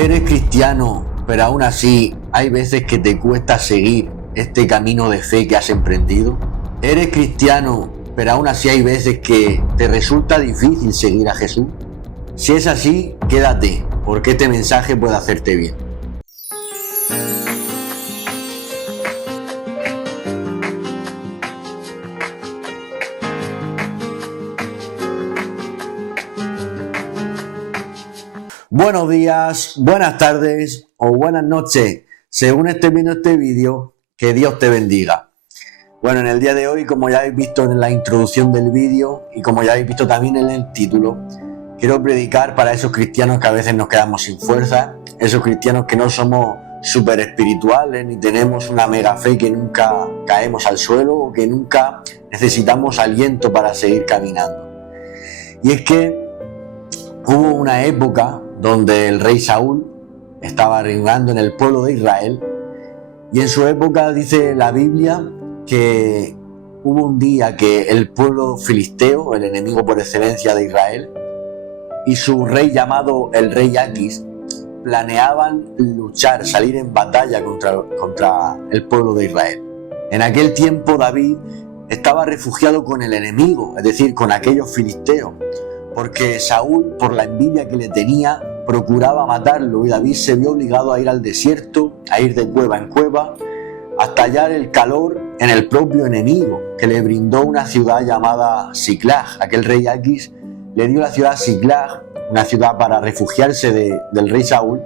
Eres cristiano, pero aún así hay veces que te cuesta seguir este camino de fe que has emprendido. Eres cristiano, pero aún así hay veces que te resulta difícil seguir a Jesús. Si es así, quédate, porque este mensaje puede hacerte bien. Buenos días, buenas tardes o buenas noches, según estés viendo este vídeo, que Dios te bendiga. Bueno, en el día de hoy, como ya habéis visto en la introducción del vídeo y como ya habéis visto también en el título, quiero predicar para esos cristianos que a veces nos quedamos sin fuerza, esos cristianos que no somos súper espirituales ni tenemos una mega fe, que nunca caemos al suelo o que nunca necesitamos aliento para seguir caminando. Y es que hubo una época donde el rey Saúl estaba reinando en el pueblo de Israel, y en su época dice la Biblia que hubo un día que el pueblo filisteo, el enemigo por excelencia de Israel, y su rey llamado el rey Aquis planeaban luchar, salir en batalla contra el pueblo de Israel. En aquel tiempo David estaba refugiado con el enemigo, es decir, con aquellos filisteos, porque Saúl, por la envidia que le tenía, procuraba matarlo, y David se vio obligado a ir al desierto, a ir de cueva en cueva, hasta hallar el calor en el propio enemigo, que le brindó una ciudad llamada Siclag. Aquel rey Aquis le dio la ciudad Siclag, una ciudad para refugiarse del rey Saúl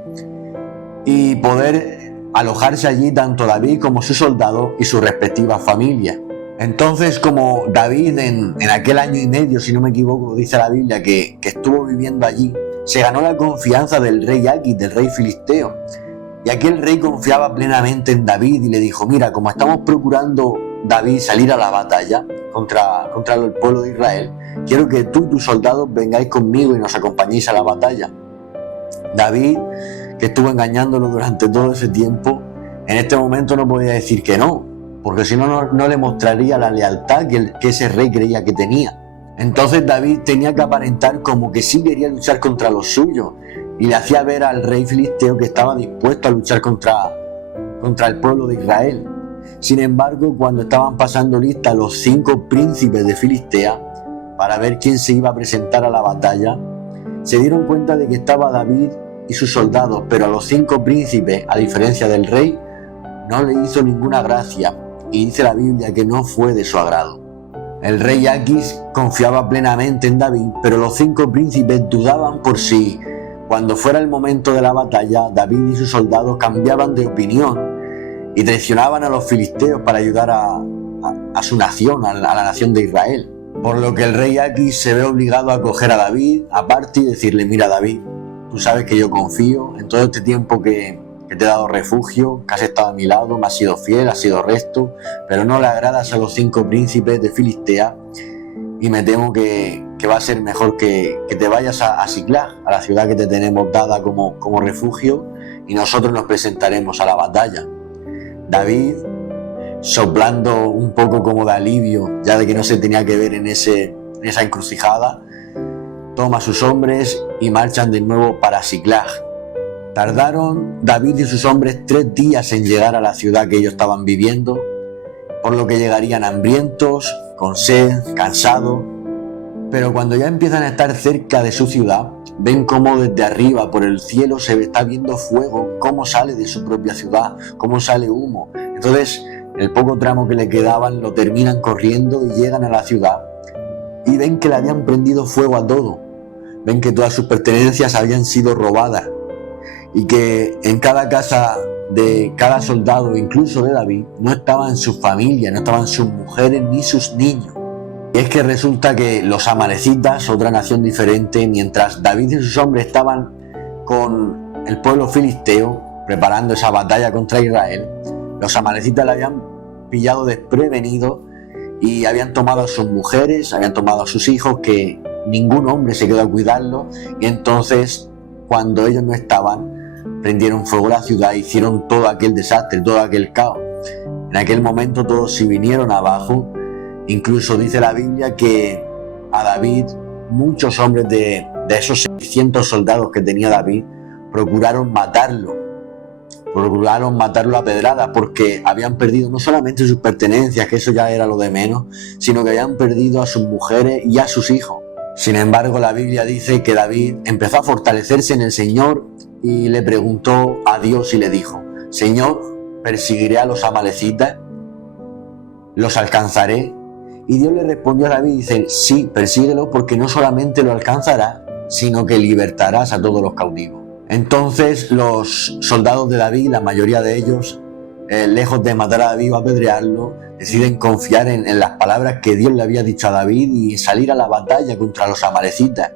y poder alojarse allí tanto David como sus soldados y sus respectivas familias. Entonces, como David en aquel año y medio, si no me equivoco, dice la Biblia, que estuvo viviendo allí, se ganó la confianza del rey Aquis, del rey filisteo. Y aquel rey confiaba plenamente en David y le dijo: mira, como estamos procurando, David, salir a la batalla contra el pueblo de Israel, quiero que tú y tus soldados vengáis conmigo y nos acompañéis a la batalla. David, que estuvo engañándolo durante todo ese tiempo, en este momento no podía decir que no, porque si no, no le mostraría la lealtad que ese rey creía que tenía. Entonces David tenía que aparentar como que sí quería luchar contra los suyos, y le hacía ver al rey filisteo que estaba dispuesto a luchar contra el pueblo de Israel. Sin embargo, cuando estaban pasando lista los 5 príncipes de Filistea para ver quién se iba a presentar a la batalla, se dieron cuenta de que estaba David y sus soldados, pero a los 5 príncipes, a diferencia del rey, no le hizo ninguna gracia, y dice la Biblia que no fue de su agrado. El rey Aquis confiaba plenamente en David, pero los 5 príncipes dudaban por si, cuando fuera el momento de la batalla, David y sus soldados cambiaban de opinión y traicionaban a los filisteos para ayudar a su nación, a la nación de Israel. Por lo que el rey Aquis se ve obligado a coger a David aparte y decirle: mira, David, tú sabes que yo confío en todo este tiempo que te he dado refugio, que has estado a mi lado, me has sido fiel, has sido recto, pero no le agradas a los 5 príncipes de Filistea, y me temo que va a ser mejor que te vayas a Siclag, a la ciudad que te tenemos dada como refugio, y nosotros nos presentaremos a la batalla. David, soplando un poco como de alivio, ya de que no se tenía que ver en esa encrucijada, toma a sus hombres y marchan de nuevo para Siclag. Tardaron David y sus hombres 3 días en llegar a la ciudad que ellos estaban viviendo, por lo que llegarían hambrientos, con sed, cansados. Pero cuando ya empiezan a estar cerca de su ciudad, ven cómo desde arriba, por el cielo, se está viendo fuego, cómo sale de su propia ciudad, cómo sale humo. Entonces, el poco tramo que le quedaban lo terminan corriendo y llegan a la ciudad, y ven que le habían prendido fuego a todo. Ven que todas sus pertenencias habían sido robadas, y que en cada casa de cada soldado, incluso de David, no estaban sus familias, no estaban sus mujeres ni sus niños. Y es que resulta que los amalecitas, otra nación diferente, mientras David y sus hombres estaban con el pueblo filisteo preparando esa batalla contra Israel, los amalecitas le habían pillado desprevenido y habían tomado a sus mujeres, habían tomado a sus hijos, que ningún hombre se quedó a cuidarlos, y entonces, cuando ellos no estaban, prendieron fuego a la ciudad, hicieron todo aquel desastre, todo aquel caos. En aquel momento todos se vinieron abajo. Incluso dice la Biblia que a David, muchos hombres de esos 600 soldados que tenía David, procuraron matarlo a pedradas, porque habían perdido no solamente sus pertenencias, que eso ya era lo de menos, sino que habían perdido a sus mujeres y a sus hijos. Sin embargo, la Biblia dice que David empezó a fortalecerse en el Señor y le preguntó a Dios y le dijo: Señor, ¿perseguiré a los amalecitas? ¿Los alcanzaré? Y Dios le respondió a David y dice: sí, persíguelo, porque no solamente lo alcanzarás, sino que libertarás a todos los cautivos. Entonces los soldados de David, la mayoría de ellos, lejos de matar a David o apedrearlo, deciden confiar en las palabras que Dios le había dicho a David y salir a la batalla contra los amalecitas.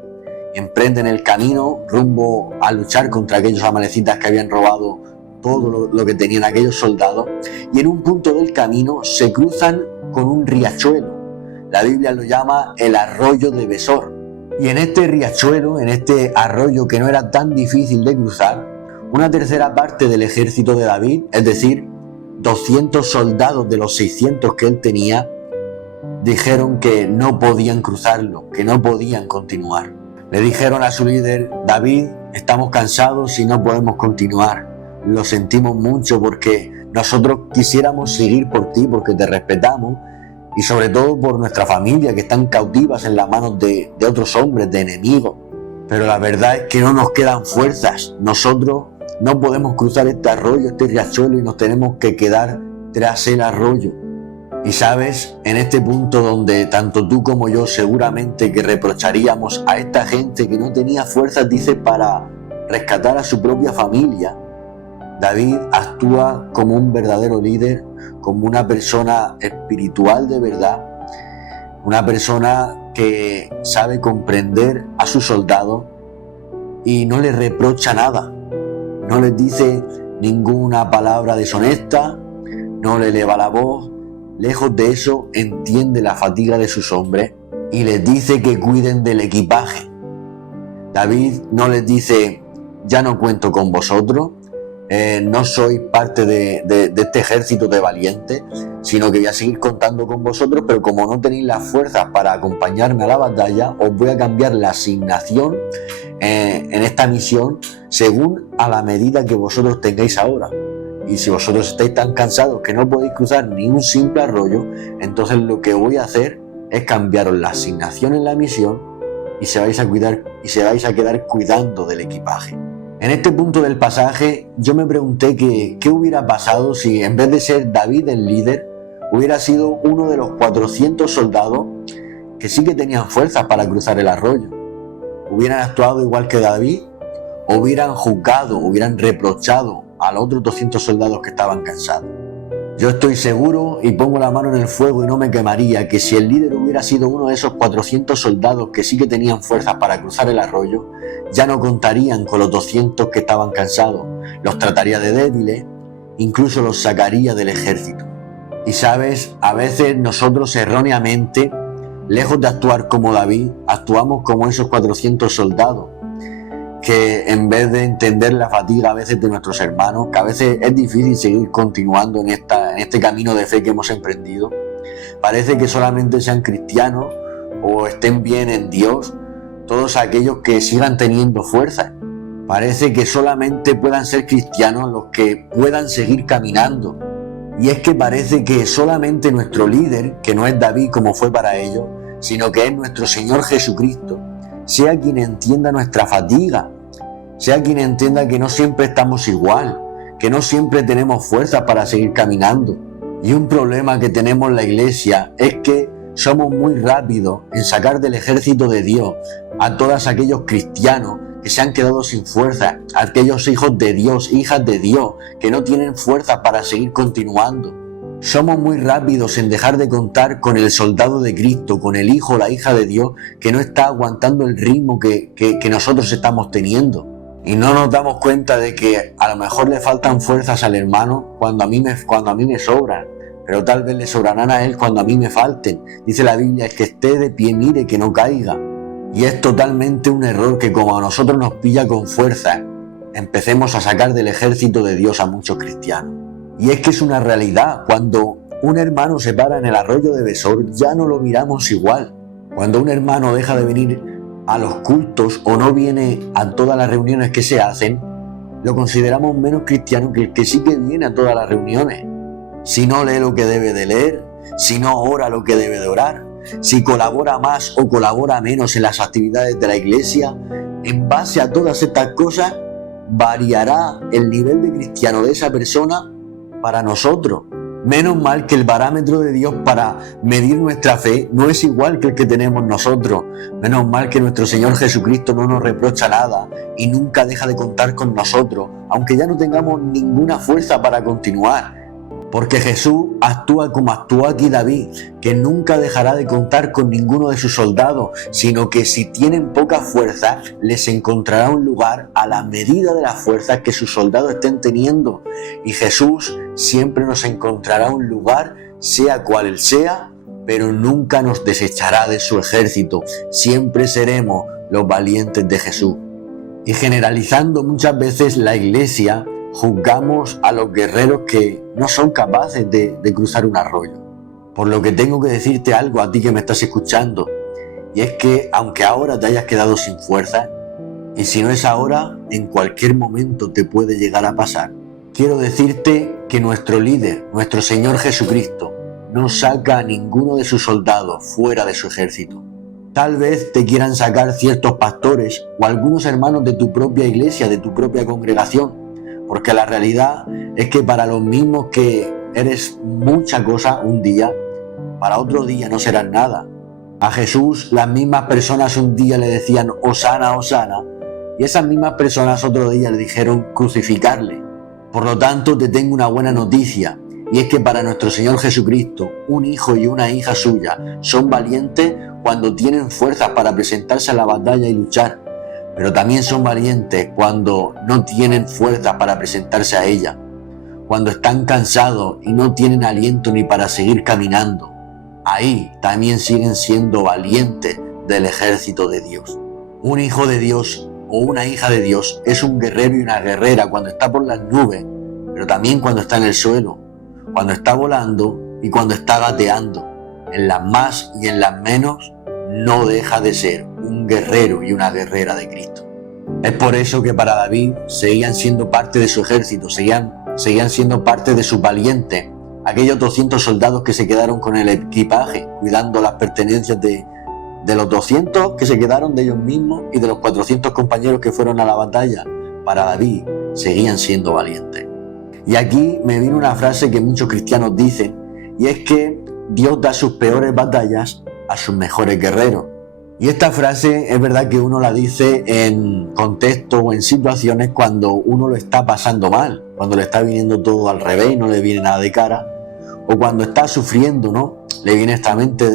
Emprenden el camino rumbo a luchar contra aquellos amalecitas que habían robado todo lo que tenían aquellos soldados, y en un punto del camino se cruzan con un riachuelo. La Biblia lo llama el arroyo de Besor. Y en este riachuelo, en este arroyo que no era tan difícil de cruzar, una tercera parte del ejército de David, es decir, 200 soldados de los 600 que él tenía, dijeron que no podían cruzarlo, que no podían continuar. Le dijeron a su líder: David, estamos cansados y no podemos continuar. Lo sentimos mucho, porque nosotros quisiéramos seguir por ti, porque te respetamos, y sobre todo por nuestra familia, que están cautivas en las manos de otros hombres, de enemigos. Pero la verdad es que no nos quedan fuerzas. Nosotros no podemos cruzar este arroyo, este riachuelo, y nos tenemos que quedar tras el arroyo. Y sabes, en este punto donde tanto tú como yo seguramente que reprocharíamos a esta gente que no tenía fuerzas, dice, para rescatar a su propia familia, David actúa como un verdadero líder, como una persona espiritual de verdad, una persona que sabe comprender a sus soldados y no les reprocha nada, no les dice ninguna palabra deshonesta, no le eleva la voz. Lejos de eso, entiende la fatiga de sus hombres y les dice que cuiden del equipaje. David no les dice: ya no cuento con vosotros, no sois parte de este ejército de valientes, sino que voy a seguir contando con vosotros, pero como no tenéis las fuerzas para acompañarme a la batalla, os voy a cambiar la asignación en esta misión según a la medida que vosotros tengáis ahora. Y si vosotros estáis tan cansados que no podéis cruzar ni un simple arroyo, entonces lo que voy a hacer es cambiaros la asignación en la misión y se vais a quedar cuidando del equipaje. En este punto del pasaje yo me pregunté qué hubiera pasado si, en vez de ser David el líder, hubiera sido uno de los 400 soldados que sí que tenían fuerzas para cruzar el arroyo. ¿Hubieran actuado igual que David? ¿O hubieran juzgado, hubieran reprochado a los otros 200 soldados que estaban cansados? Yo estoy seguro, y pongo la mano en el fuego y no me quemaría, que si el líder hubiera sido uno de esos 400 soldados que sí que tenían fuerzas para cruzar el arroyo, ya no contarían con los 200 que estaban cansados, los trataría de débiles, incluso los sacaría del ejército. Y sabes, a veces nosotros erróneamente, lejos de actuar como David, actuamos como esos 400 soldados, que en vez de entender la fatiga a veces de nuestros hermanos, que a veces es difícil seguir continuando en este camino de fe que hemos emprendido, parece que solamente sean cristianos o estén bien en Dios todos aquellos que sigan teniendo fuerza. Parece que solamente puedan ser cristianos los que puedan seguir caminando. Y es que parece que solamente nuestro líder, que no es David como fue para ellos, sino que es nuestro Señor Jesucristo, sea quien entienda nuestra fatiga, sea quien entienda que no siempre estamos igual, que no siempre tenemos fuerza para seguir caminando. Y un problema que tenemos en la iglesia es que somos muy rápidos en sacar del ejército de Dios a todos aquellos cristianos que se han quedado sin fuerza, a aquellos hijos de Dios, hijas de Dios, que no tienen fuerza para seguir continuando. Somos muy rápidos en dejar de contar con el soldado de Cristo, con el hijo o la hija de Dios que no está aguantando el ritmo que nosotros estamos teniendo. Y no nos damos cuenta de que a lo mejor le faltan fuerzas al hermano cuando a mí me sobran, pero tal vez le sobrarán a él cuando a mí me falten. Dice la Biblia: el que esté de pie mire que no caiga. Y es totalmente un error que, como a nosotros nos pilla con fuerza, empecemos a sacar del ejército de Dios a muchos cristianos. Y es que es una realidad. Cuando un hermano se para en el arroyo de Besor, ya no lo miramos igual. Cuando un hermano deja de venir a los cultos o no viene a todas las reuniones que se hacen, lo consideramos menos cristiano que el que sí que viene a todas las reuniones. Si no lee lo que debe de leer, si no ora lo que debe de orar, si colabora más o colabora menos en las actividades de la iglesia, en base a todas estas cosas variará el nivel de cristiano de esa persona para nosotros. Menos mal que el parámetro de Dios para medir nuestra fe no es igual que el que tenemos nosotros. Menos mal que nuestro Señor Jesucristo no nos reprocha nada y nunca deja de contar con nosotros, aunque ya no tengamos ninguna fuerza para continuar. Porque Jesús actúa como actuó aquí David, que nunca dejará de contar con ninguno de sus soldados, sino que si tienen poca fuerza, les encontrará un lugar a la medida de las fuerzas que sus soldados estén teniendo. Y Jesús siempre nos encontrará un lugar, sea cual él sea, pero nunca nos desechará de su ejército. Siempre seremos los valientes de Jesús. Y generalizando muchas veces la iglesia, juzgamos a los guerreros que no son capaces de cruzar un arroyo. Por lo que tengo que decirte algo a ti que me estás escuchando, y es que aunque ahora te hayas quedado sin fuerza, y si no es ahora, en cualquier momento te puede llegar a pasar, quiero decirte que nuestro líder, nuestro Señor Jesucristo, no saca a ninguno de sus soldados fuera de su ejército. Tal vez te quieran sacar ciertos pastores o algunos hermanos de tu propia iglesia, de tu propia congregación, porque la realidad es que para los mismos que eres mucha cosa un día, para otro día no serás nada. A Jesús las mismas personas un día le decían Hosana, Hosana, y esas mismas personas otro día le dijeron crucificarle. Por lo tanto, te tengo una buena noticia, y es que para nuestro Señor Jesucristo, un hijo y una hija suya son valientes cuando tienen fuerzas para presentarse a la batalla y luchar. Pero también son valientes cuando no tienen fuerza para presentarse a ella, cuando están cansados y no tienen aliento ni para seguir caminando. Ahí también siguen siendo valientes del ejército de Dios. Un hijo de Dios o una hija de Dios es un guerrero y una guerrera cuando está por las nubes, pero también cuando está en el suelo, cuando está volando y cuando está gateando. En las más y en las menos, no deja de ser un guerrero y una guerrera de Cristo. Es por eso que para David seguían siendo parte de su ejército, seguían siendo parte de sus valientes, aquellos 200 soldados que se quedaron con el equipaje, cuidando las pertenencias de los 200 que se quedaron de ellos mismos y de los 400 compañeros que fueron a la batalla. Para David seguían siendo valientes. Y aquí me vino una frase que muchos cristianos dicen, y es que Dios da sus peores batallas a sus mejores guerreros. Y esta frase es verdad que uno la dice en contexto o en situaciones cuando uno lo está pasando mal, cuando le está viniendo todo al revés y no le viene nada de cara, o cuando está sufriendo, ¿no? Le viene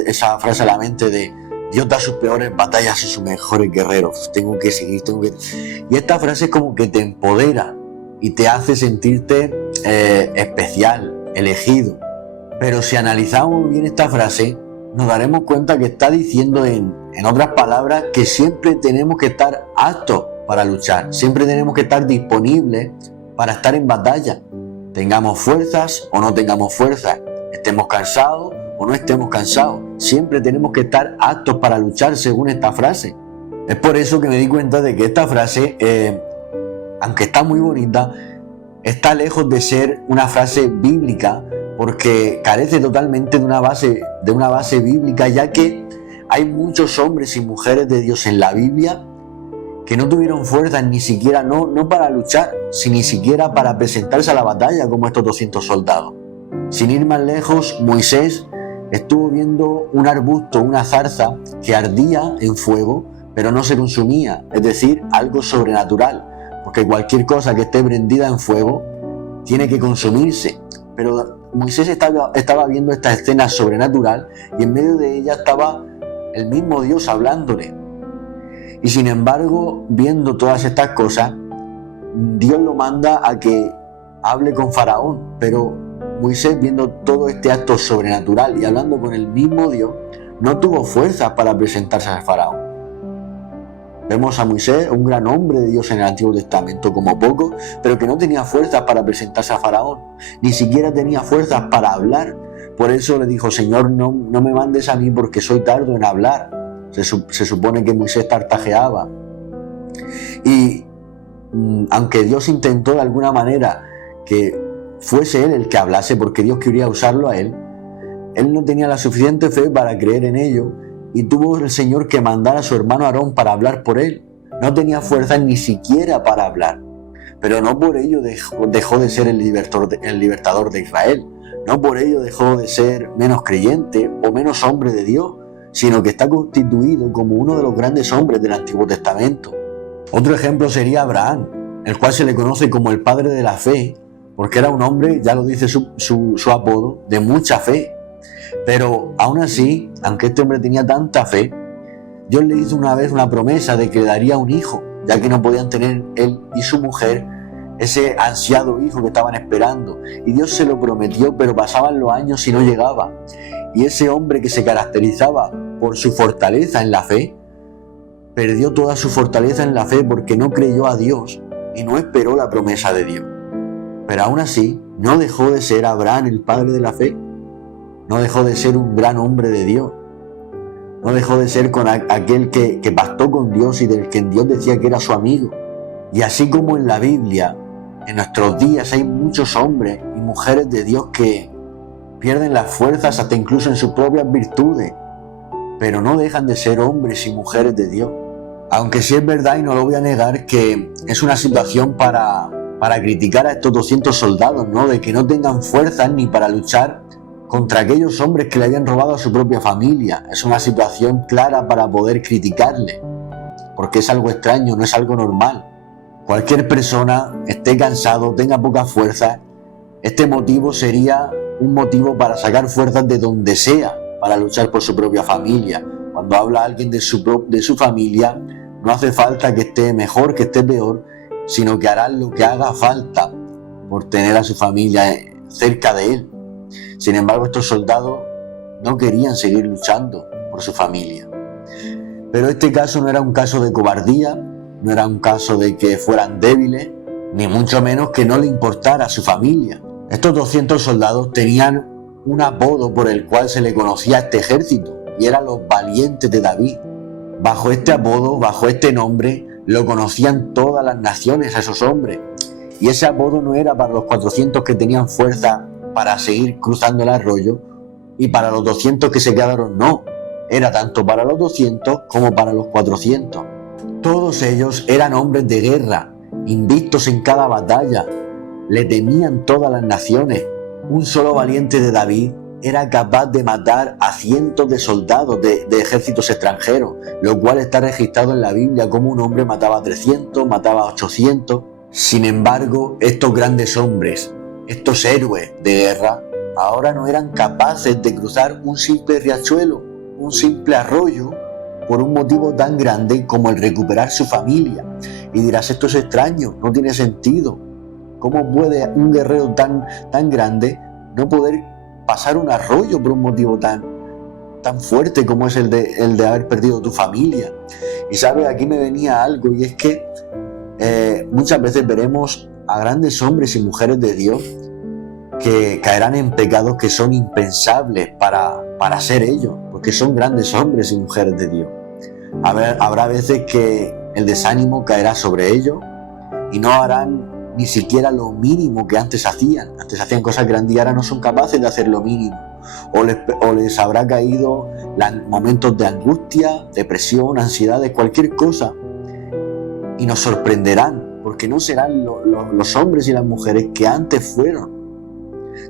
esa frase a la mente de Dios da sus peores batallas a sus mejores guerreros. Tengo que seguir. Y esta frase es como que te empodera y te hace sentirte especial, elegido. Pero si analizamos bien esta frase, nos daremos cuenta que está diciendo en otras palabras que siempre tenemos que estar aptos para luchar, siempre tenemos que estar disponibles para estar en batalla, tengamos fuerzas o no tengamos fuerzas, estemos cansados o no estemos cansados, siempre tenemos que estar aptos para luchar según esta frase. Es por eso que me di cuenta de que esta frase, aunque está muy bonita, está lejos de ser una frase bíblica, porque carece totalmente de una base bíblica, ya que hay muchos hombres y mujeres de Dios en la Biblia que no tuvieron fuerzas ni siquiera, no para luchar, sino ni siquiera para presentarse a la batalla como estos 200 soldados. Sin ir más lejos, Moisés estuvo viendo un arbusto, una zarza que ardía en fuego, pero no se consumía, es decir, algo sobrenatural, porque cualquier cosa que esté prendida en fuego tiene que consumirse. Pero Moisés estaba viendo esta escena sobrenatural y en medio de ella estaba el mismo Dios hablándole. Y sin embargo, viendo todas estas cosas, Dios lo manda a que hable con Faraón. Pero Moisés, viendo todo este acto sobrenatural y hablando con el mismo Dios, no tuvo fuerzas para presentarse al Faraón. Vemos a Moisés, un gran hombre de Dios en el Antiguo Testamento, como poco, pero que no tenía fuerzas para presentarse a Faraón, ni siquiera tenía fuerzas para hablar. Por eso le dijo, Señor, no me mandes a mí porque soy tardo en hablar. Se supone que Moisés tartajeaba. Y aunque Dios intentó de alguna manera que fuese él el que hablase, porque Dios quería usarlo a él no tenía la suficiente fe para creer en ello y tuvo el Señor que mandar a su hermano Aarón para hablar por él. No tenía fuerza ni siquiera para hablar, pero no por ello dejó de ser el libertador de Israel. No por ello dejó de ser menos creyente o menos hombre de Dios, sino que está constituido como uno de los grandes hombres del Antiguo Testamento. Otro ejemplo sería Abraham, el cual se le conoce como el padre de la fe, porque era un hombre, ya lo dice su apodo, de mucha fe. Pero aún así, aunque este hombre tenía tanta fe, Dios le hizo una vez una promesa de que le daría un hijo, ya que no podían tener él y su mujer ese ansiado hijo que estaban esperando. Y Dios se lo prometió, pero pasaban los años y no llegaba. Y ese hombre que se caracterizaba por su fortaleza en la fe, perdió toda su fortaleza en la fe porque no creyó a Dios y no esperó la promesa de Dios. Pero aún así, no dejó de ser Abraham el padre de la fe. No dejó de ser un gran hombre de Dios. No dejó de ser con aquel que pactó con Dios y del que Dios decía que era su amigo. Y así como en la Biblia, en nuestros días hay muchos hombres y mujeres de Dios que pierden las fuerzas hasta incluso en sus propias virtudes, pero no dejan de ser hombres y mujeres de Dios. Aunque sí es verdad, y no lo voy a negar, que es una situación para criticar a estos 200 soldados, ¿no? De que no tengan fuerzas ni para luchar contra aquellos hombres que le hayan robado a su propia familia. Es una situación clara para poder criticarle, porque es algo extraño, no es algo normal. Cualquier persona esté cansado, tenga poca fuerza, este motivo sería un motivo para sacar fuerzas de donde sea, para luchar por su propia familia. Cuando habla alguien de su familia, no hace falta que esté mejor, que esté peor, sino que hará lo que haga falta por tener a su familia cerca de él. Sin embargo, estos soldados no querían seguir luchando por su familia. Pero este caso no era un caso de cobardía, no era un caso de que fueran débiles, ni mucho menos que no le importara a su familia. Estos 200 soldados tenían un apodo por el cual se le conocía a este ejército, y eran los valientes de David. Bajo este apodo, bajo este nombre, lo conocían todas las naciones a esos hombres. Y ese apodo no era para los 400 que tenían fuerza para seguir cruzando el arroyo, y para los 200 que se quedaron no. Era tanto para los 200 como para los 400. Todos ellos eran hombres de guerra, invictos en cada batalla. Le temían todas las naciones. Un solo valiente de David era capaz de matar a cientos de soldados de ejércitos extranjeros, lo cual está registrado en la Biblia como un hombre mataba a 300, mataba a 800. Sin embargo, estos grandes hombres, estos héroes de guerra, ahora no eran capaces de cruzar un simple riachuelo, un simple arroyo, por un motivo tan grande como el recuperar su familia. Y dirás, esto es extraño, no tiene sentido. ¿Cómo puede un guerrero tan grande no poder pasar un arroyo por un motivo tan fuerte como es el de haber perdido tu familia? Y sabes, aquí me venía algo, y es que muchas veces veremos a grandes hombres y mujeres de Dios que caerán en pecados que son impensables para ser ellos, porque son grandes hombres y mujeres de Dios. Habrá veces que el desánimo caerá sobre ellos y no harán ni siquiera lo mínimo que antes hacían. Antes hacían cosas grandes y ahora no son capaces de hacer lo mínimo. O les habrá caído momentos de angustia, depresión, ansiedades, cualquier cosa, y nos sorprenderán, porque no serán los hombres y las mujeres que antes fueron.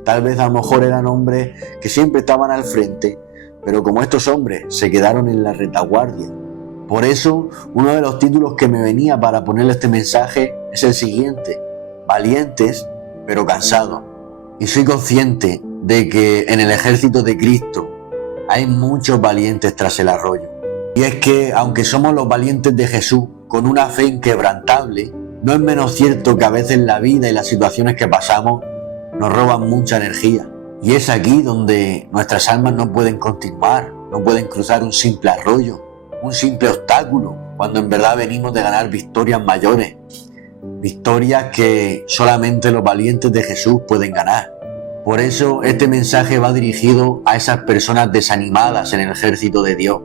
Tal vez a lo mejor eran hombres que siempre estaban al frente, pero como estos hombres se quedaron en la retaguardia. Por eso, uno de los títulos que me venía para ponerle este mensaje es el siguiente: valientes pero cansados. Y soy consciente de que en el ejército de Cristo hay muchos valientes tras el arroyo. Y es que, aunque somos los valientes de Jesús con una fe inquebrantable, no es menos cierto que a veces la vida y las situaciones que pasamos nos roban mucha energía. Y es aquí donde nuestras almas no pueden continuar, no pueden cruzar un simple arroyo, un simple obstáculo, cuando en verdad venimos de ganar victorias mayores, victorias que solamente los valientes de Jesús pueden ganar. Por eso este mensaje va dirigido a esas personas desanimadas en el ejército de Dios,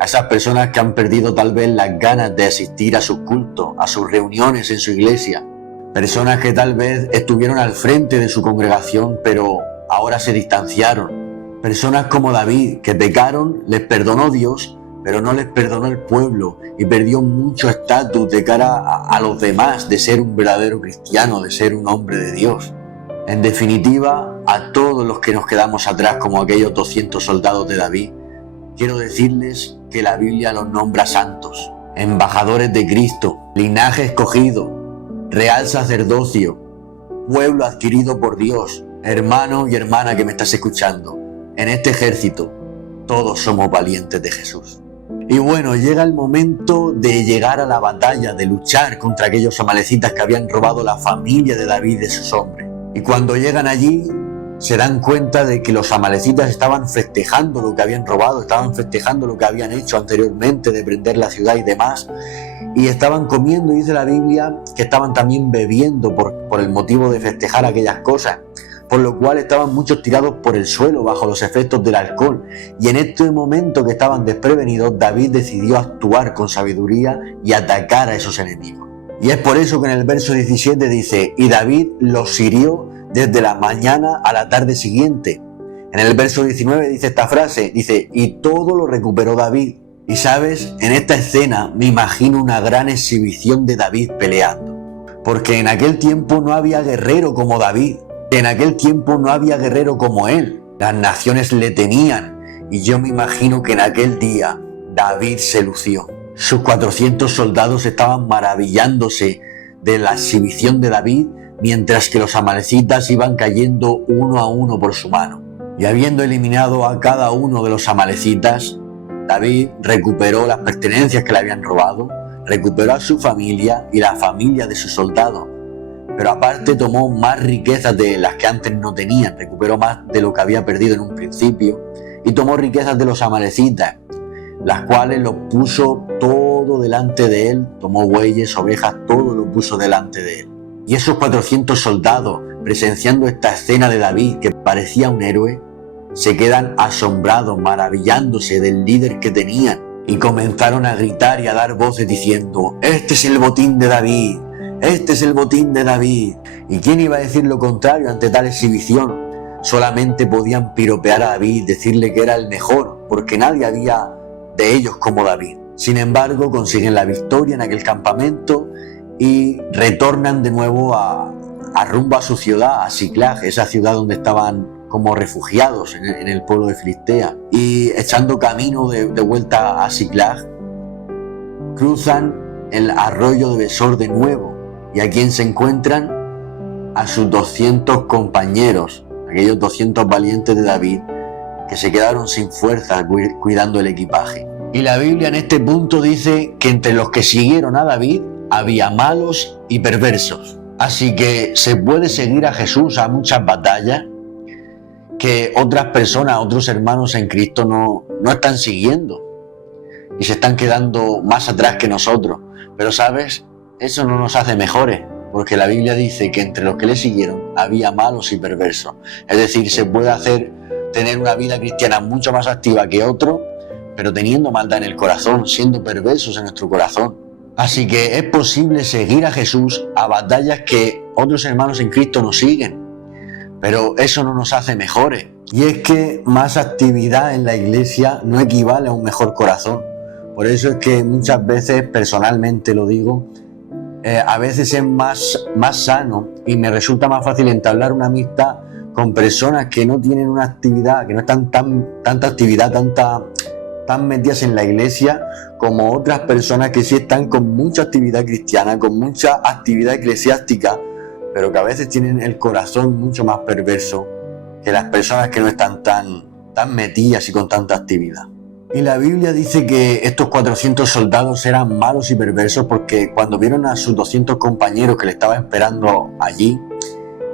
a esas personas que han perdido tal vez las ganas de asistir a sus cultos, a sus reuniones en su iglesia, personas que tal vez estuvieron al frente de su congregación pero ahora se distanciaron, personas como David que pecaron, les perdonó Dios, pero no les perdonó el pueblo y perdió mucho estatus de cara a los demás de ser un verdadero cristiano, de ser un hombre de Dios. En definitiva, a todos los que nos quedamos atrás como aquellos 200 soldados de David, quiero decirles que la Biblia los nombra santos, embajadores de Cristo, linaje escogido, real sacerdocio, pueblo adquirido por Dios. Hermano y hermana que me estás escuchando, en este ejército todos somos valientes de Jesús. Y bueno, llega el momento de llegar a la batalla, de luchar contra aquellos amalecitas que habían robado la familia de David y de sus hombres. Y cuando llegan allí, se dan cuenta de que los amalecitas estaban festejando lo que habían robado, estaban festejando lo que habían hecho anteriormente de prender la ciudad y demás, y estaban comiendo, y dice la Biblia que estaban también bebiendo por el motivo de festejar aquellas cosas, por lo cual estaban muchos tirados por el suelo bajo los efectos del alcohol, y en este momento que estaban desprevenidos, David decidió actuar con sabiduría y atacar a esos enemigos. Y es por eso que en el verso 17 dice: y David los hirió desde la mañana a la tarde siguiente. En el verso 19 dice esta frase, dice: y todo lo recuperó David. Y sabes, en esta escena me imagino una gran exhibición de David peleando, porque en aquel tiempo no había guerrero como David, en aquel tiempo no había guerrero como él, las naciones le temían, y yo me imagino que en aquel día David se lució. Sus 400 soldados estaban maravillándose de la exhibición de David, mientras que los amalecitas iban cayendo uno a uno por su mano. Y habiendo eliminado a cada uno de los amalecitas, David recuperó las pertenencias que le habían robado, recuperó a su familia y la familia de sus soldados, pero aparte tomó más riquezas de las que antes no tenían, recuperó más de lo que había perdido en un principio, y tomó riquezas de los amalecitas, las cuales lo puso todo delante de él, tomó bueyes, ovejas, todo lo puso delante de él. Y esos 400 soldados, presenciando esta escena de David que parecía un héroe, se quedan asombrados, maravillándose del líder que tenían, y comenzaron a gritar y a dar voces diciendo: este es el botín de David, este es el botín de David. ¿Y quién iba a decir lo contrario ante tal exhibición? Solamente podían piropear a David, decirle que era el mejor, porque nadie había de ellos como David. Sin embargo, consiguen la victoria en aquel campamento y retornan de nuevo a rumbo a su ciudad, a Siclag, esa ciudad donde estaban como refugiados en el pueblo de Filistea. Y echando camino de vuelta a Siclag, cruzan el arroyo de Besor de nuevo. ¿Y a quién se encuentran? A sus 200 compañeros, aquellos 200 valientes de David, que se quedaron sin fuerza cuidando el equipaje. Y la Biblia en este punto dice que entre los que siguieron a David había malos y perversos. Así que se puede seguir a Jesús a muchas batallas que otras personas, otros hermanos en Cristo no están siguiendo y se están quedando más atrás que nosotros. Pero ¿sabes? Eso no nos hace mejores, porque la Biblia dice que entre los que le siguieron había malos y perversos. Es decir, se puede tener una vida cristiana mucho más activa que otro, pero teniendo maldad en el corazón, siendo perversos en nuestro corazón. Así que es posible seguir a Jesús a batallas que otros hermanos en Cristo nos siguen, pero eso no nos hace mejores. Y es que más actividad en la iglesia no equivale a un mejor corazón. Por eso es que muchas veces, personalmente lo digo, a veces es más sano y me resulta más fácil entablar una amistad con personas que no tienen una actividad, que no están tanta actividad, tan metidas en la iglesia, como otras personas que sí están con mucha actividad cristiana, con mucha actividad eclesiástica, pero que a veces tienen el corazón mucho más perverso que las personas que no están tan metidas y con tanta actividad. Y la Biblia dice que estos 400 soldados eran malos y perversos porque cuando vieron a sus 200 compañeros que le estaban esperando allí,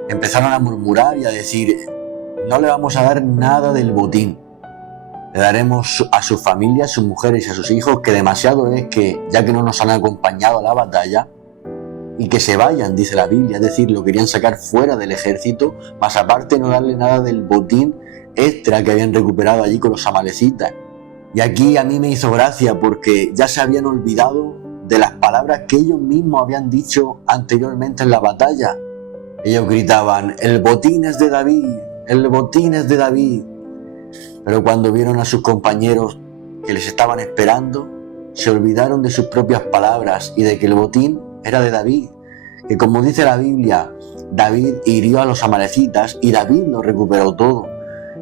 empezaron a murmurar y a decir: no le vamos a dar nada del botín, le daremos a sus familias, sus mujeres y a sus hijos, que demasiado es que ya que no nos han acompañado a la batalla, y que se vayan, dice la Biblia. Es decir, lo querían sacar fuera del ejército, más aparte no darle nada del botín extra que habían recuperado allí con los amalecitas. Y aquí a mí me hizo gracia porque ya se habían olvidado de las palabras que ellos mismos habían dicho anteriormente en la batalla. Ellos gritaban, el botín es de David, el botín es de David. Pero cuando vieron a sus compañeros que les estaban esperando, se olvidaron de sus propias palabras y de que el botín era de David. Que como dice la Biblia, David hirió a los amalecitas y David lo recuperó todo.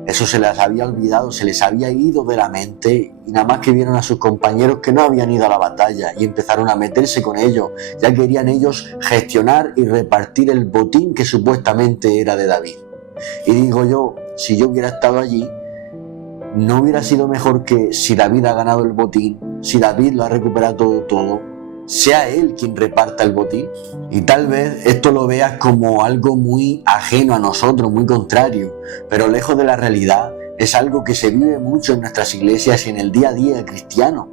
Eso se les había olvidado, se les había ido de la mente y nada más que vieron a sus compañeros que no habían ido a la batalla y empezaron a meterse con ellos. Ya querían ellos gestionar y repartir el botín que supuestamente era de David. Y digo yo, si yo hubiera estado allí, ¿no hubiera sido mejor que si David ha ganado el botín, si David lo ha recuperado todo, sea él quien reparta el botín? Y tal vez esto lo veas como algo muy ajeno a nosotros, muy contrario, pero lejos de la realidad es algo que se vive mucho en nuestras iglesias y en el día a día cristiano,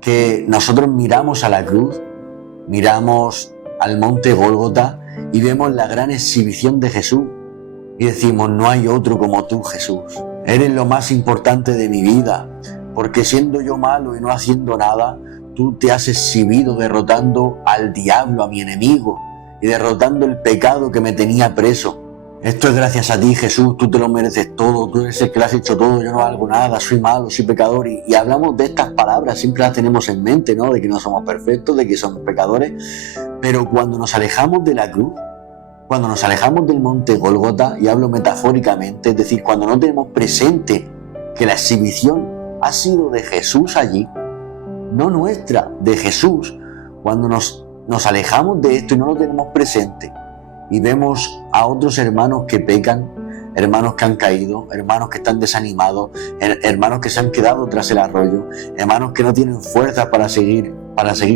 que nosotros miramos a la cruz, miramos al monte Gólgota y vemos la gran exhibición de Jesús y decimos, no hay otro como tú, Jesús. Eres lo más importante de mi vida, porque siendo yo malo y no haciendo nada, tú te has exhibido derrotando al diablo, a mi enemigo, y derrotando el pecado que me tenía preso. Esto es gracias a ti, Jesús, tú te lo mereces todo, tú eres el que lo has hecho todo, yo no hago nada, soy malo, soy pecador. Y hablamos de estas palabras, siempre las tenemos en mente, ¿no? De que no somos perfectos, de que somos pecadores, pero cuando nos alejamos de la cruz, cuando nos alejamos del monte Gólgota, y hablo metafóricamente, es decir, cuando no tenemos presente que la exhibición ha sido de Jesús allí, no nuestra, de Jesús, cuando nos alejamos de esto y no lo tenemos presente y vemos a otros hermanos que pecan, hermanos que han caído, hermanos que están desanimados, hermanos que se han quedado tras el arroyo, hermanos que no tienen fuerzas para seguir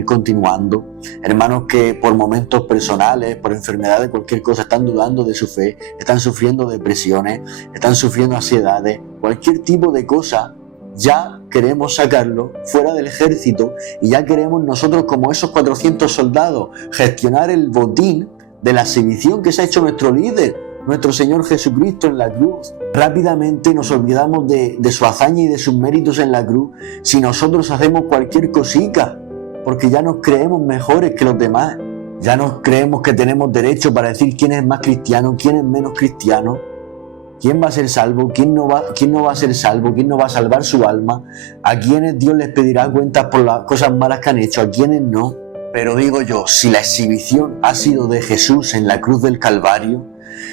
continuando, hermanos que por momentos personales, por enfermedades, cualquier cosa, están dudando de su fe, están sufriendo depresiones, están sufriendo ansiedades, cualquier tipo de cosa, ya queremos sacarlo fuera del ejército y ya queremos nosotros, como esos 400 soldados, gestionar el botín de la exhibición que se ha hecho nuestro líder, nuestro Señor Jesucristo en la cruz. Rápidamente nos olvidamos de su hazaña y de sus méritos en la cruz si nosotros hacemos cualquier cosita, porque ya nos creemos mejores que los demás, ya nos creemos que tenemos derecho para decir quién es más cristiano, quién es menos cristiano, quién va a ser salvo, quién no va a ser salvo, quién no va a salvar su alma, a quienes Dios les pedirá cuentas por las cosas malas que han hecho, a quienes no. Pero digo yo, si la exhibición ha sido de Jesús en la cruz del Calvario,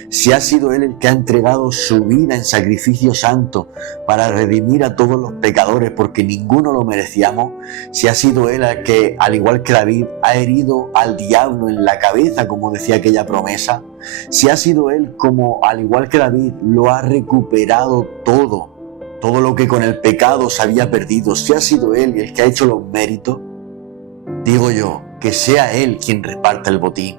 si ha sido Él el que ha entregado su vida en sacrificio santo para redimir a todos los pecadores porque ninguno lo merecíamos, si ha sido Él el que, al igual que David, ha herido al diablo en la cabeza, como decía aquella promesa, si ha sido Él como, al igual que David, lo ha recuperado todo lo que con el pecado se había perdido, si ha sido Él el que ha hecho los méritos, digo yo, que sea Él quien reparta el botín,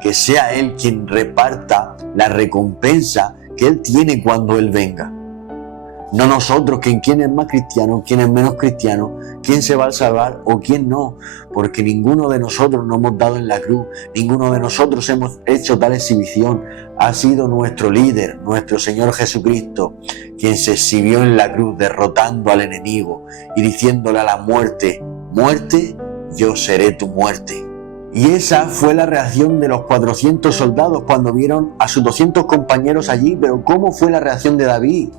que sea Él quien reparta la recompensa que Él tiene cuando Él venga. No nosotros, que quién es más cristiano, quién es menos cristiano, quién se va a salvar o quién no, porque ninguno de nosotros nos hemos dado en la cruz, ninguno de nosotros hemos hecho tal exhibición. Ha sido nuestro líder, nuestro Señor Jesucristo, quien se exhibió en la cruz derrotando al enemigo y diciéndole a la muerte, muerte, yo seré tu muerte. Y esa fue la reacción de los 400 soldados cuando vieron a sus 200 compañeros allí. Pero ¿cómo fue la reacción de David?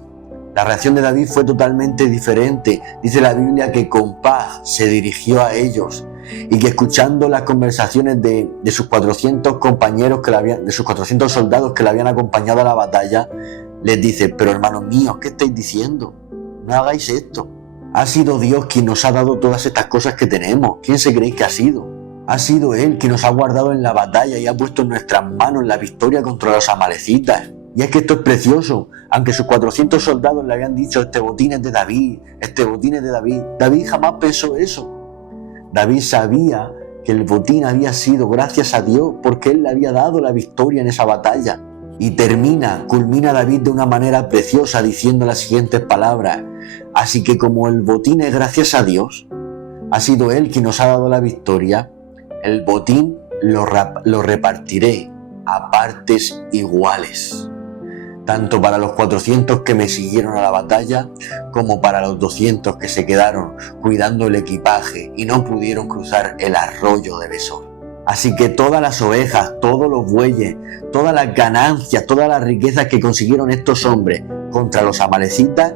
La reacción de David fue totalmente diferente. Dice la Biblia que con paz se dirigió a ellos y que escuchando las conversaciones de sus 400 compañeros, de sus 400 soldados que le habían acompañado a la batalla, les dice, pero hermanos míos, ¿qué estáis diciendo? No hagáis esto. Ha sido Dios quien nos ha dado todas estas cosas que tenemos. ¿Quién se cree que ha sido? Ha sido Él quien nos ha guardado en la batalla y ha puesto en nuestras manos la victoria contra los amalecitas. Y es que esto es precioso. Aunque sus 400 soldados le habían dicho, este botín es de David, este botín es de David, David jamás pensó eso. David sabía que el botín había sido gracias a Dios porque Él le había dado la victoria en esa batalla. Y culmina David de una manera preciosa diciendo las siguientes palabras. Así que como el botín es gracias a Dios, ha sido Él quien nos ha dado la victoria, el botín lo repartiré a partes iguales. tanto para los 400 que me siguieron a la batalla, como para los 200 que se quedaron cuidando el equipaje y no pudieron cruzar el arroyo de Besor. Así que todas las ovejas, todos los bueyes, todas las ganancias, todas las riquezas que consiguieron estos hombres contra los amalecitas,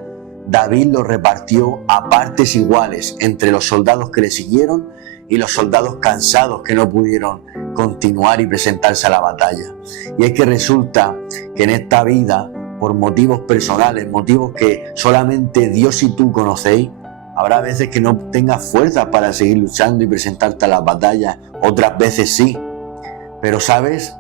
David los repartió a partes iguales entre los soldados que le siguieron y los soldados cansados que no pudieron continuar y presentarse a la batalla. Y es que resulta que en esta vida, por motivos personales, motivos que solamente Dios y tú conocéis, habrá veces que no tengas fuerzas para seguir luchando y presentarte a las batallas, otras veces sí. Pero sabes,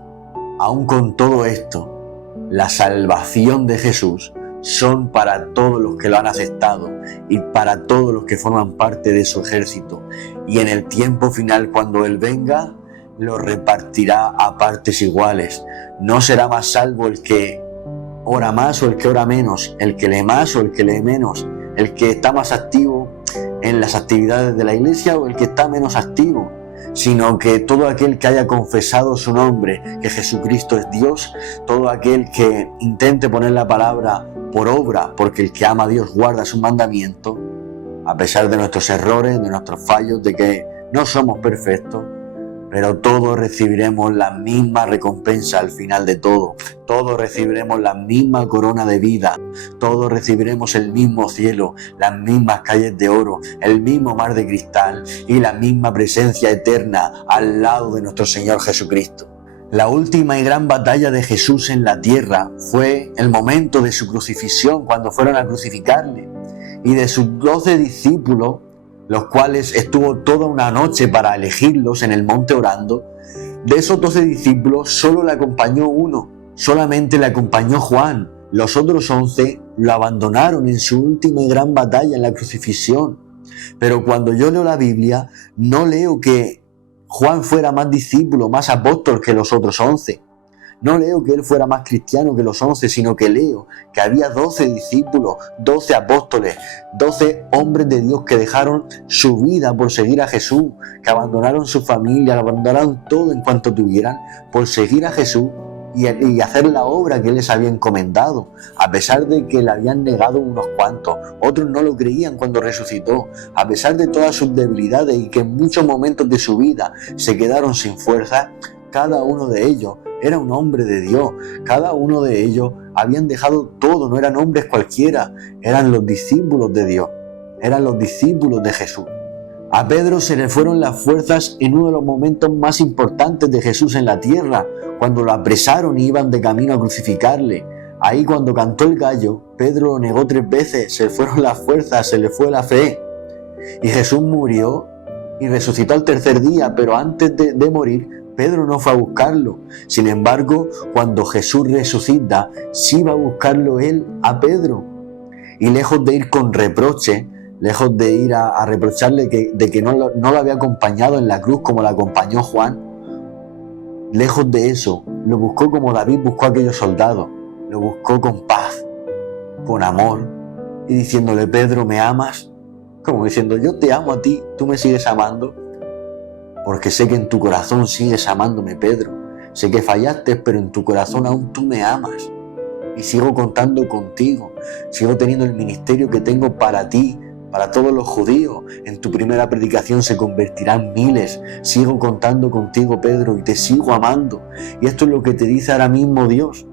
aún con todo esto, la salvación de Jesús son para todos los que lo han aceptado y para todos los que forman parte de su ejército. Y en el tiempo final, cuando Él venga, lo repartirá a partes iguales. No será más salvo el que ora más o el que ora menos, el que lee más o el que lee menos, el que está más activo en las actividades de la iglesia o el que está menos activo, sino que todo aquel que haya confesado su nombre, que Jesucristo es Dios, todo aquel que intente poner la palabra por obra, porque el que ama a Dios guarda su mandamiento, a pesar de nuestros errores, de nuestros fallos, de que no somos perfectos, pero todos recibiremos la misma recompensa al final de todo. Todos recibiremos la misma corona de vida. Todos recibiremos el mismo cielo, las mismas calles de oro, el mismo mar de cristal y la misma presencia eterna al lado de nuestro Señor Jesucristo. La última y gran batalla de Jesús en la tierra fue el momento de su crucifixión, cuando fueron a crucificarle. Y de sus 12 discípulos, los cuales estuvo toda una noche para elegirlos en el monte orando, de esos 12 discípulos solo le acompañó uno, solamente le acompañó Juan. Los otros 11 lo abandonaron en su última y gran batalla en la crucifixión. Pero cuando yo leo la Biblia, no leo que Juan fuera más discípulo, más apóstol que los otros 11. No leo que él fuera más cristiano que los 11, sino que leo que había 12 discípulos, 12 apóstoles, 12 hombres de Dios que dejaron su vida por seguir a Jesús, que abandonaron su familia, abandonaron todo en cuanto tuvieran por seguir a Jesús y hacer la obra que él les había encomendado, a pesar de que le habían negado unos cuantos, otros no lo creían cuando resucitó, a pesar de todas sus debilidades y que en muchos momentos de su vida se quedaron sin fuerza. Cada uno de ellos era un hombre de Dios, cada uno de ellos habían dejado todo, no eran hombres cualquiera, eran los discípulos de Dios, eran los discípulos de Jesús. A Pedro se le fueron las fuerzas en uno de los momentos más importantes de Jesús en la tierra, cuando lo apresaron y iban de camino a crucificarle. Ahí cuando cantó el gallo, Pedro lo negó 3 veces, se le fueron las fuerzas, se le fue la fe. Y Jesús murió y resucitó al tercer día, pero antes de morir, Pedro no fue a buscarlo. Sin embargo, cuando Jesús resucita, sí va a buscarlo él a Pedro. Y lejos de ir con reproche, lejos de ir a reprocharle de que no lo había acompañado en la cruz como lo acompañó Juan, lejos de eso, lo buscó como David buscó a aquellos soldados. Lo buscó con paz, con amor, y diciéndole: Pedro, ¿me amas? Como diciendo: yo te amo a ti, tú me sigues amando. Porque sé que en tu corazón sigues amándome, Pedro. Sé que fallaste, pero en tu corazón aún tú me amas. Y sigo contando contigo. Sigo teniendo el ministerio que tengo para ti, para todos los judíos. En tu primera predicación se convertirán miles. Sigo contando contigo, Pedro, y te sigo amando. Y esto es lo que te dice ahora mismo Dios.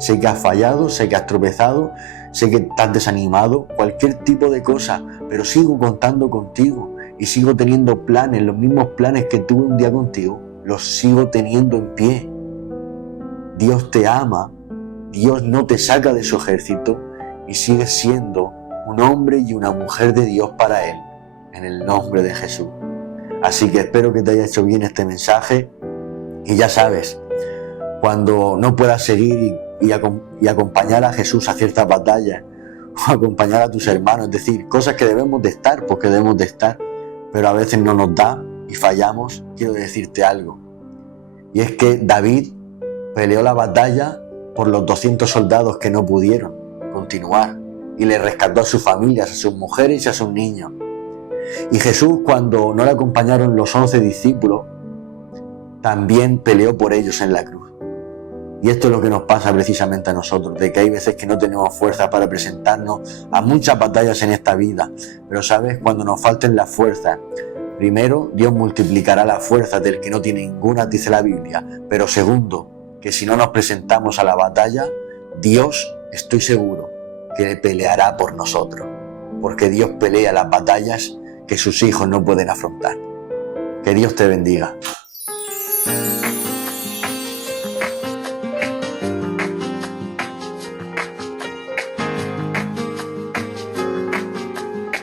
Sé que has fallado, sé que has tropezado, sé que estás desanimado, cualquier tipo de cosa, pero sigo contando contigo. Y sigo teniendo planes, los mismos planes que tuve un día contigo, los sigo teniendo en pie. Dios te ama, Dios no te saca de su ejército y sigues siendo un hombre y una mujer de Dios para Él, en el nombre de Jesús. Así que espero que te haya hecho bien este mensaje y ya sabes, cuando no puedas seguir y acompañar a Jesús a ciertas batallas o acompañar a tus hermanos, es decir, cosas que debemos de estar porque debemos de estar, pero a veces no nos da y fallamos, quiero decirte algo. Y es que David peleó la batalla por los 200 soldados que no pudieron continuar y le rescató a sus familias, a sus mujeres y a sus niños. Y Jesús, cuando no le acompañaron los 11 discípulos, también peleó por ellos en la cruz. Y esto es lo que nos pasa precisamente a nosotros, de que hay veces que no tenemos fuerza para presentarnos a muchas batallas en esta vida. Pero sabes, cuando nos falten las fuerzas, primero, Dios multiplicará las fuerzas del que no tiene ninguna, dice la Biblia. Pero segundo, que si no nos presentamos a la batalla, Dios, estoy seguro, que peleará por nosotros. Porque Dios pelea las batallas que sus hijos no pueden afrontar. Que Dios te bendiga.